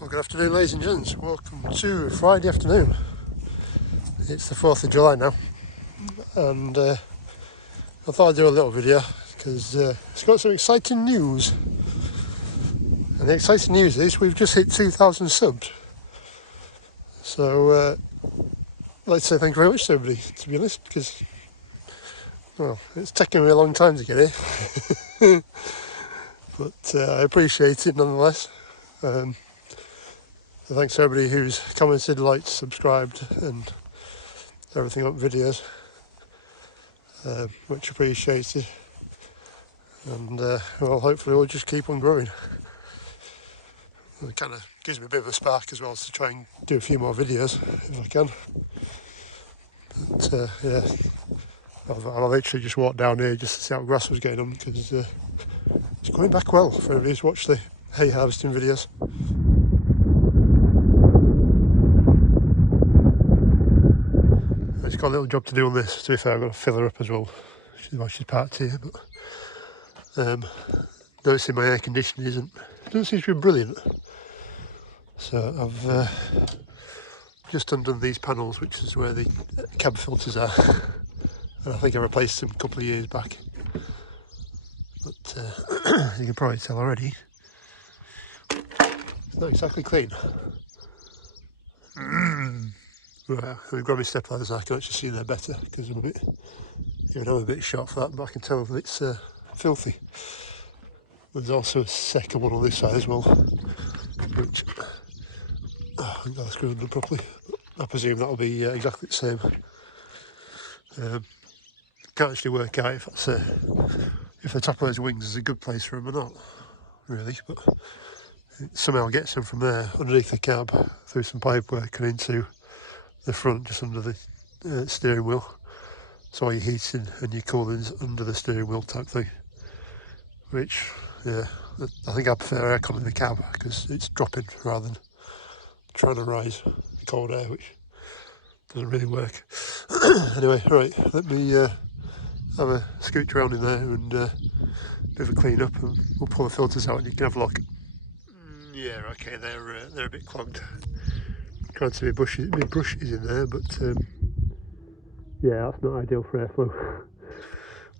Well, good afternoon, ladies and gents. Welcome to Friday afternoon. It's the 4th of July now, and I thought I'd do a little video because it's got some exciting news. And the exciting news is we've just hit 2,000 subs. So I'd like to say thank you very much to everybody, to be honest, because, well, it's taken me a long time to get here. But I appreciate it nonetheless. So thanks to everybody who's commented, liked, subscribed and everything on videos. Much appreciated. And well, hopefully we'll just keep on growing. It kind of gives me a bit of a spark as well to try and do a few more videos if I can. But yeah, I've literally just walked down here just to see how grass was getting on because it's going back well for everybody who's watched the hay harvesting videos. It's got a little job to do on this. To be fair, I've got to fill her up as well. She's parked here, but noticing my air conditioning doesn't seem to be brilliant. So I've just undone these panels, which is where the cab filters are, and I think I replaced them a couple of years back. But you can probably tell already, it's not exactly clean. Right, let me grab my step ladders so I can actually see there better, because I'm a bit short for that, but I can tell that it's filthy. There's also a second one on this side as well, which I haven't got the screw undone properly. I presume that'll be exactly the same. Can't actually work out if the top of those wings is a good place for them or not, really, but it somehow gets them from there underneath the cab through some pipe work and into the front, just under the steering wheel. So all your heating and your cooling's under the steering wheel type thing. Which, yeah, I think I prefer aircon in the cab because it's dropping rather than trying to rise cold air, which doesn't really work. Anyway, right, let me have a scooch around in there and a bit of a clean up, and we'll pull the filters out and you can have a look. Yeah, okay, they're a bit clogged. Can't see my brush is in there, but yeah, that's not ideal for airflow.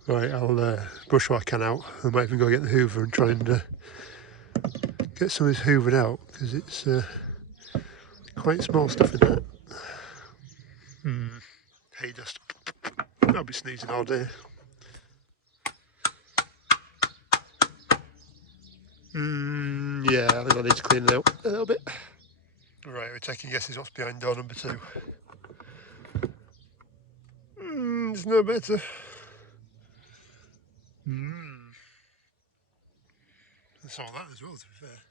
Right, I'll brush what I can out. I might even go get the hoover and try and get some of this hoovered out, because it's quite small stuff in there. Hay dust. I'll be sneezing all day. Yeah, I think I need to clean it out a little bit. Right, we're taking guesses what's behind door number 2. It's no better. I saw that as well, to be fair.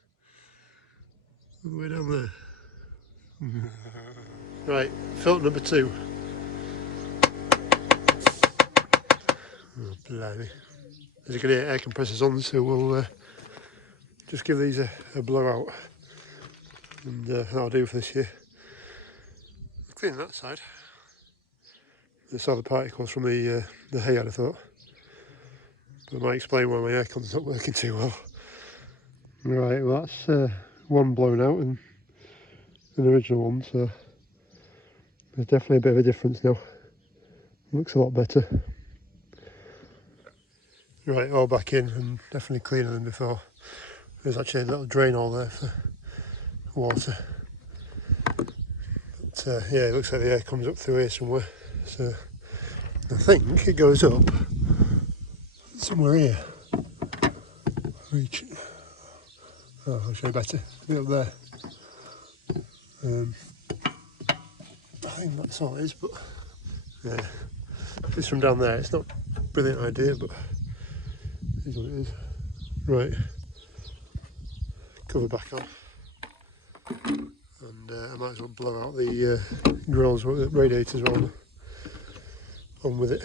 All the way down there. Right, filter number 2. Oh, blimey. As you can hear, air compressors on, so we'll just give these a blow out. And that'll do for this year. Clean that side. I saw the particles from the hay, I'd have thought. But it might explain why my aircon's not working too well. Right, well that's one blown out and an original one, so there's definitely a bit of a difference now. Looks a lot better. Right, all back in and definitely cleaner than before. There's actually a little drain hole there for water. But yeah, it looks like the air comes up through here somewhere. So I think it goes up somewhere here. Reach. Oh, I'll show you better. Get up there. I think that's all it is, but yeah. If it's from down there, it's not a brilliant idea, but it is what it is. Right. Cover back on. And I might as well blow out the grills, the radiators on with it.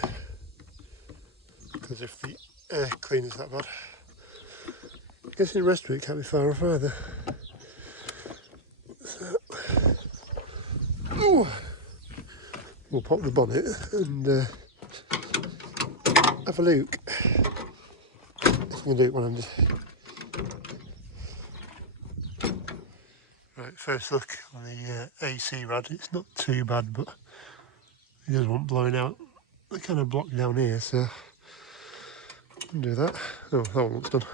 Because if the air cleaner's that bad, I guess the rest of it can't be far off either. So, we'll pop the bonnet and have a look. If I can do it one-handed. Right, first look on the AC rad. It's not too bad, but it does want blowing out. I kind of blocked down here, so I'll do that. Oh, that one looks done.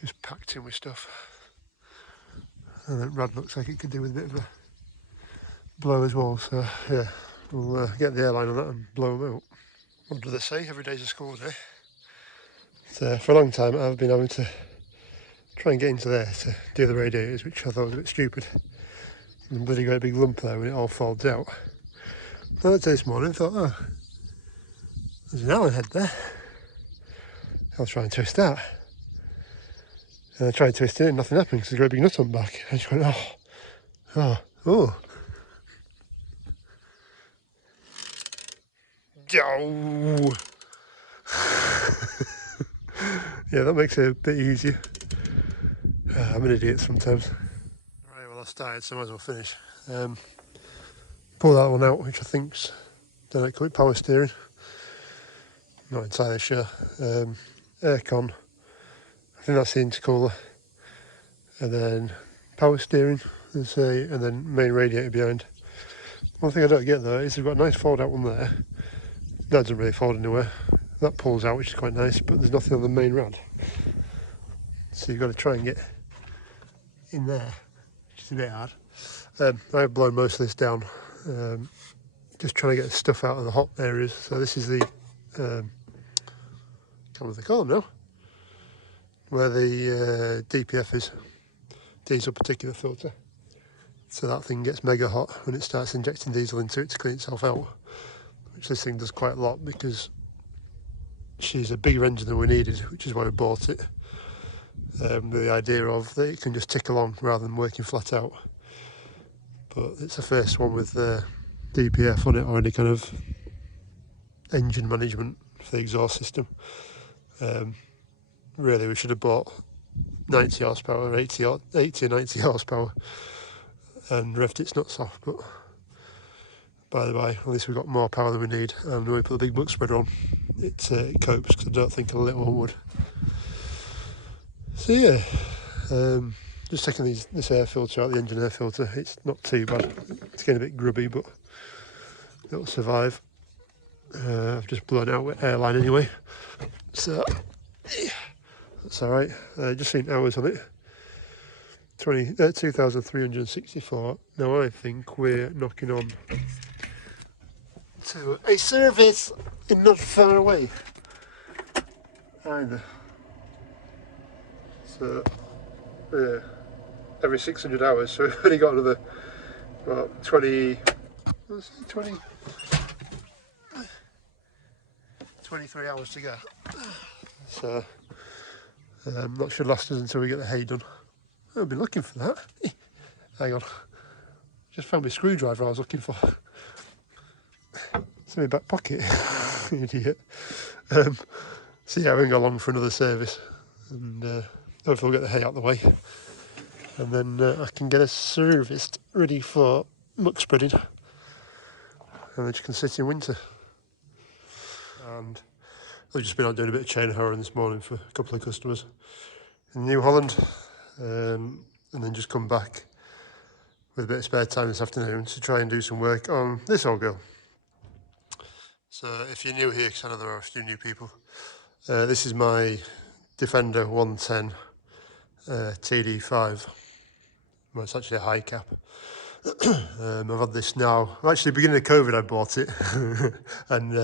Just packed in with stuff. And that rad looks like it could do with a bit of a blow as well, so yeah, we'll get the airline on that and blow them out. What do they say? Every day's a school day. So for a long time I've been having to try and get into there to do the radiators, which I thought was a bit stupid. And bloody great big lump there when it all folds out. I looked at this morning and thought, oh, there's an Allen head there. I'll try and twist that. And I tried twisting it and nothing happened because there's a great big nut on the back. I just went, oh. Yeah, that makes it a bit easier. I'm an idiot sometimes. Right, well I started, so I might as well finish. Pull that one out, which I think's, don't know, call it power steering. Not entirely sure. Aircon, I think that's the intercooler. And then power steering, and then main radiator behind. One thing I don't get though is we've got a nice fold out one there. That doesn't really fold anywhere. That pulls out, which is quite nice, but there's nothing on the main rad. So you've got to try and get in there, which is a bit hard. I've blown most of this down, just trying to get the stuff out of the hot areas. So this is the, can't remember what they call them now, where the DPF is, diesel particulate filter. So that thing gets mega hot when it starts injecting diesel into it to clean itself out, which this thing does quite a lot because she's a bigger engine than we needed, which is why we bought it. The idea of that it can just tick along rather than working flat out. But it's the first one with DPF on it, or any kind of engine management for the exhaust system. Really, we should have bought 90 horsepower, 80 or 90 horsepower, and revved its nuts off. But by the by, at least we've got more power than we need, and when we put the big book spreader on, it copes, because I don't think a little one would. So yeah, just taking this air filter out, the engine air filter. It's not too bad. It's getting a bit grubby, but it'll survive. I've just blown out with airline anyway, so yeah, that's all right. Just seen hours on it. 2,364. Now I think we're knocking on to a service in not far away either. So every 600 hours, so we've only got another, what, 23 hours to go. So that should last us until we get the hay done. I've been looking for that. Hang on, just found my screwdriver I was looking for. It's in my back pocket. Idiot. So yeah, we can go along for another service, and hopefully we'll get the hay out of the way, and then I can get us serviced, ready for muck spreading, and then you can sit in winter. And I've just been out doing a bit of chain harrowing this morning for a couple of customers in New Holland, and then just come back with a bit of spare time this afternoon to try and do some work on this old girl. So if you're new here, because I know there are a few new people, this is my Defender 110 TD5. Well, it's actually a high cap. I've had this now. Actually, beginning of COVID, I bought it, and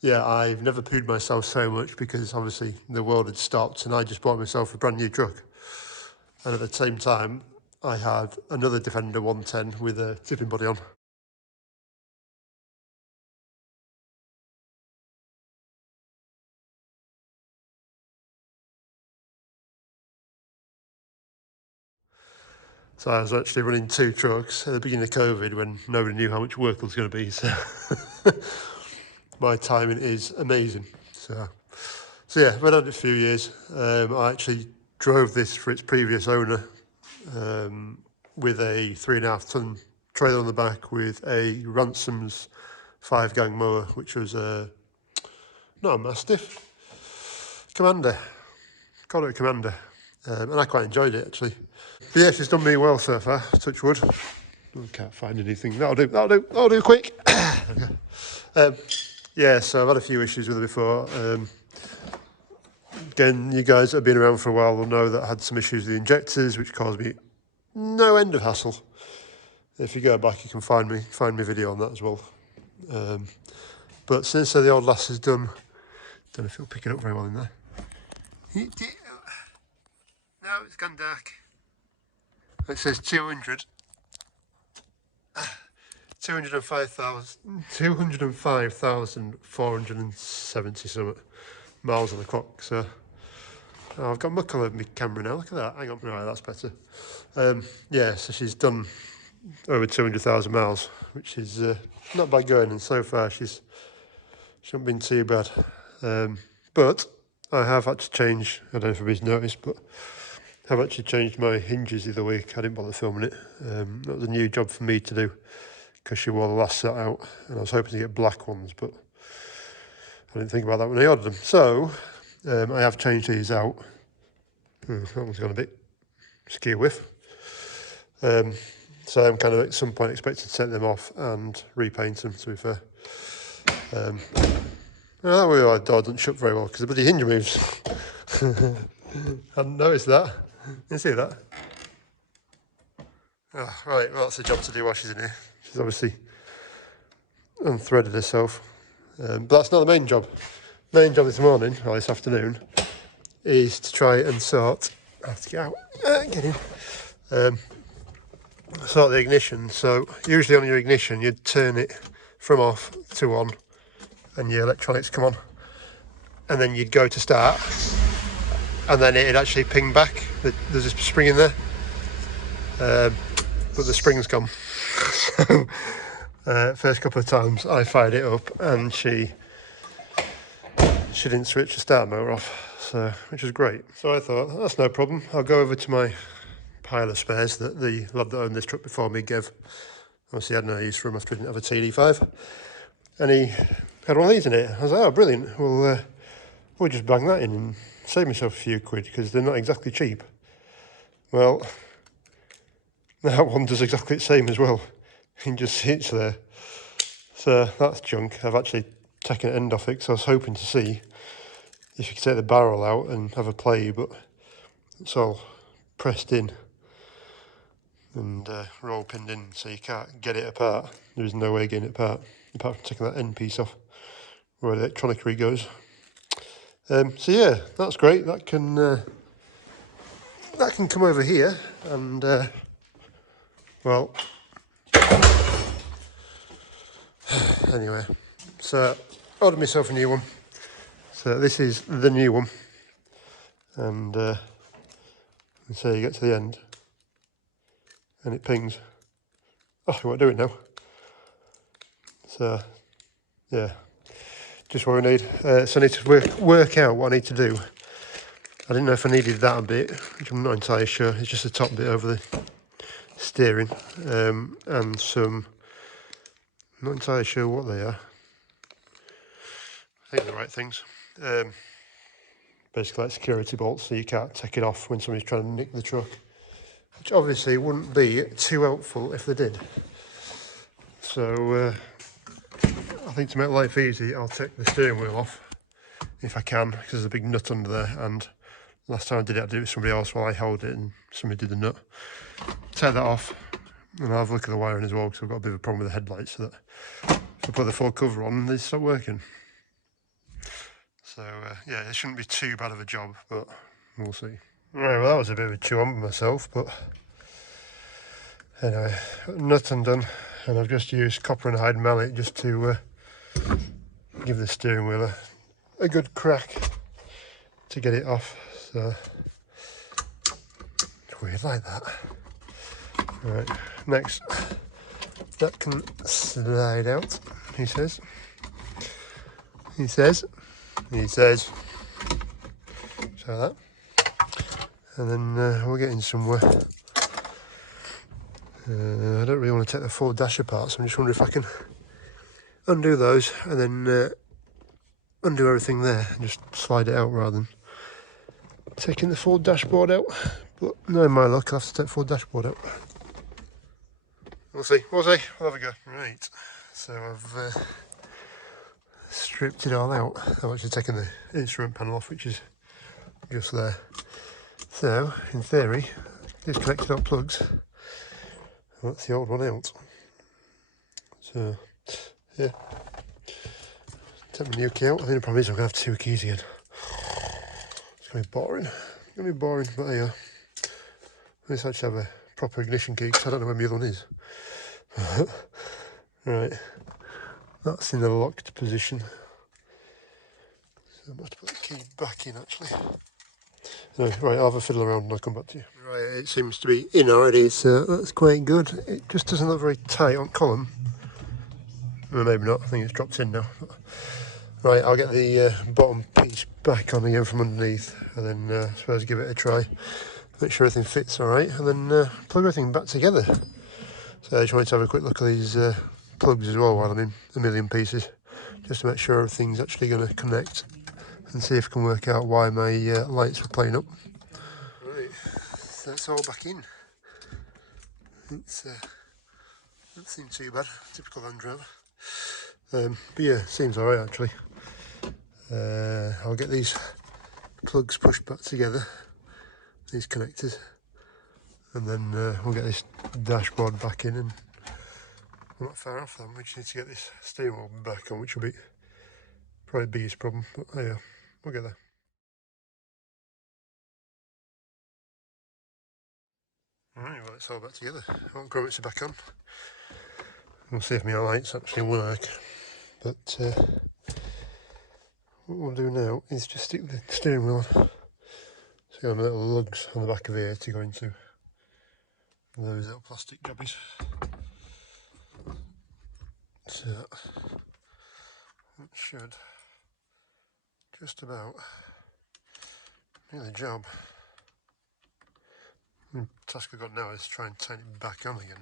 yeah, I've never pooed myself so much because obviously the world had stopped, and I just bought myself a brand new truck. And at the same time, I had another Defender 110 with a tipping body on. So I was actually running two trucks at the beginning of COVID when nobody knew how much work there was going to be. So my timing is amazing. So yeah, I've had it a few years. I actually drove this for its previous owner with a 3.5 ton trailer on the back with a Ransom's 5-gang mower, which was not a Mastiff, Commander. Called it a Commander, and I quite enjoyed it actually. But yeah, she's done me well so far, touch wood. I can't find anything. That'll do quick. Yeah, so I've had a few issues with her before. Again, you guys that have been around for a while will know that I had some issues with the injectors, which caused me no end of hassle. If you go back, you can find me video on that as well. But since the old lass is done, don't know if it'll pick it up very well in there. No, it's gone dark. It says 205,470 something miles on the clock. So I've got muck all over my camera now. Look at that. Hang on, right, that's better. Yeah, so she's done over 200,000 miles, which is not bad going. And so far, she hasn't been too bad. But I have had to change. I don't know if anybody's noticed, but I've actually changed my hinges the other week. I didn't bother filming it. That was a new job for me to do because she wore the last set out, and I was hoping to get black ones, but I didn't think about that when I ordered them. So I have changed these out. That one's gone a bit skew with. So I'm kind of at some point expected to take them off and repaint them, to be fair. That way our door doesn't shut very well because the bloody hinge moves. Hadn't noticed that. You see that? Oh, right, well that's a job to do while she's in here. She's obviously unthreaded herself. But that's not the main job. The main job this morning, or this afternoon, is to try and sort... I have to get out. Get in. Sort the ignition. So usually on your ignition, you'd turn it from off to on, and your electronics come on, and then you'd go to start, and then it'd actually ping back. There's a spring in there, but the spring's gone. So first couple of times I fired it up, and she didn't switch the start motor off, so which was great. So I thought, that's no problem. I'll go over to my pile of spares that the lad that owned this truck before me gave. Obviously, I had no use for him after he didn't have a TD5, and he had one of these in it. I was like, oh, brilliant. Well, we'll just bang that in and save myself a few quid because they're not exactly cheap. Well, that one does exactly the same as well. It just sits there. So that's junk. I've actually taken an end off it because I was hoping to see if you could take the barrel out and have a play, but it's all pressed in and roll pinned in, so you can't get it apart. There is no way of getting it apart from taking that end piece off where the electronic goes. So yeah, that's great. That can come over here and well, anyway, so I ordered myself a new one. So this is the new one, and so you get to the end and it pings. Oh, I won't do it now. So yeah, just what I need. So I need to work out what I need to do. I didn't know if I needed that bit, which I'm not entirely sure. It's just the top bit over the steering, and some, I'm not entirely sure what they are. I think they're the right things. Basically like security bolts, so you can't take it off when somebody's trying to nick the truck, which obviously wouldn't be too helpful if they did. So I think to make life easy, I'll take the steering wheel off if I can, because there's a big nut under there, and last time I did it, I did it with somebody else while I held it and somebody did the nut. Take that off, and I'll have a look at the wiring as well, because I've got a bit of a problem with the headlights, so that if I put the full cover on, they stop working. So yeah, it shouldn't be too bad of a job, but we'll see. Right, well that was a bit of a chew on myself, but anyway, nut undone, and I've just used copper and hide mallet just to give the steering wheel a good crack to get it off. So it's weird like that. Right, next, that can slide out, he says. So that, and then we're getting somewhere. I don't really want to take the full dash apart, so I'm just wondering if I can undo those and then undo everything there and just slide it out rather than taking the full dashboard out. But knowing my luck, I'll have to take full dashboard out. We'll see, we'll see, we'll have a go. Right, so I've stripped it all out. I've actually taken the instrument panel off, which is just there. So, in theory, disconnected our plugs. That's the old one out. So, yeah. Take my new key out. I think the problem is I'm going to have two keys again. It's going to be boring. It's going to be boring, but yeah. Let's actually have a proper ignition key, because I don't know where my other one is. Right. That's in the locked position. So I'm going to have to put the key back in, actually. No, right, I'll have a fiddle around and I'll come back to you. Right, it seems to be in already, so that's quite good. It just doesn't look very tight on column. Well, maybe not, I think it's dropped in now. Right, I'll get the bottom piece back on again from underneath, and then I suppose give it a try. Make sure everything fits alright, and then plug everything back together. So I just wanted to have a quick look at these plugs as well while I'm in a million pieces, just to make sure everything's actually going to connect, and see if I can work out why my lights were playing up. Right, so that's all back in. It's doesn't seem too bad, typical Land Rover. But yeah, seems alright actually. I'll get these plugs pushed back together, these connectors, and then we'll get this dashboard back in, and we're not far off then. We just need to get this steering wheel back on, which will be probably the biggest problem, but yeah, we'll get there. Right, well, it's all back together. All grommets are back on. We'll see if my lights actually work. But what we'll do now is just stick the steering wheel on. So I've got little lugs on the back of here to go into those little plastic jobbies. So that should just about do the job. The task I've got now is to try and tighten it back on again.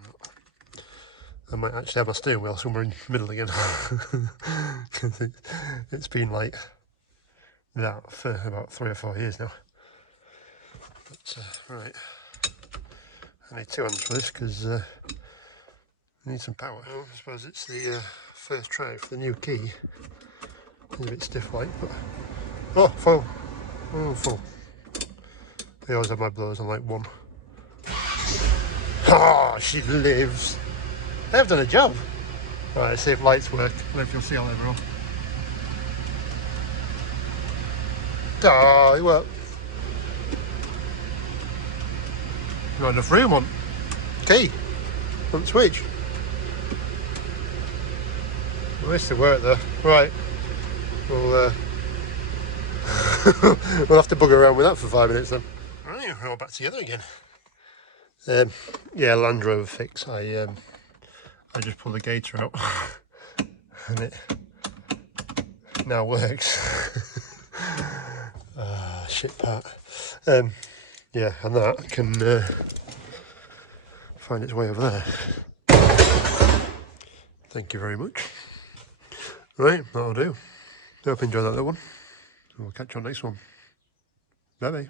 I might actually have my steering wheel somewhere in the middle again. Because it's been like that for about 3 or 4 years now. But right, I need 2 hands for this because I need some power. Well, I suppose it's the first try for the new key. It's a bit stiff like, but oh, full. Oh, full. I always have my blowers on like 1. Oh, she lives. They've done a job. Right, let's see if lights work. I don't know if you'll see all over. Oh, it worked. Not enough room on key, on switch. Well, this to work though. Right, we'll we'll have to bugger around with that for 5 minutes then. Right, we're all back together again. Yeah, Land Rover fix. I just pulled the gator out, and it now works. Shit part. Yeah, and that can find its way over there. Thank you very much. Right, that'll do. Hope you enjoyed that little one. We'll catch you on the next one. Bye bye.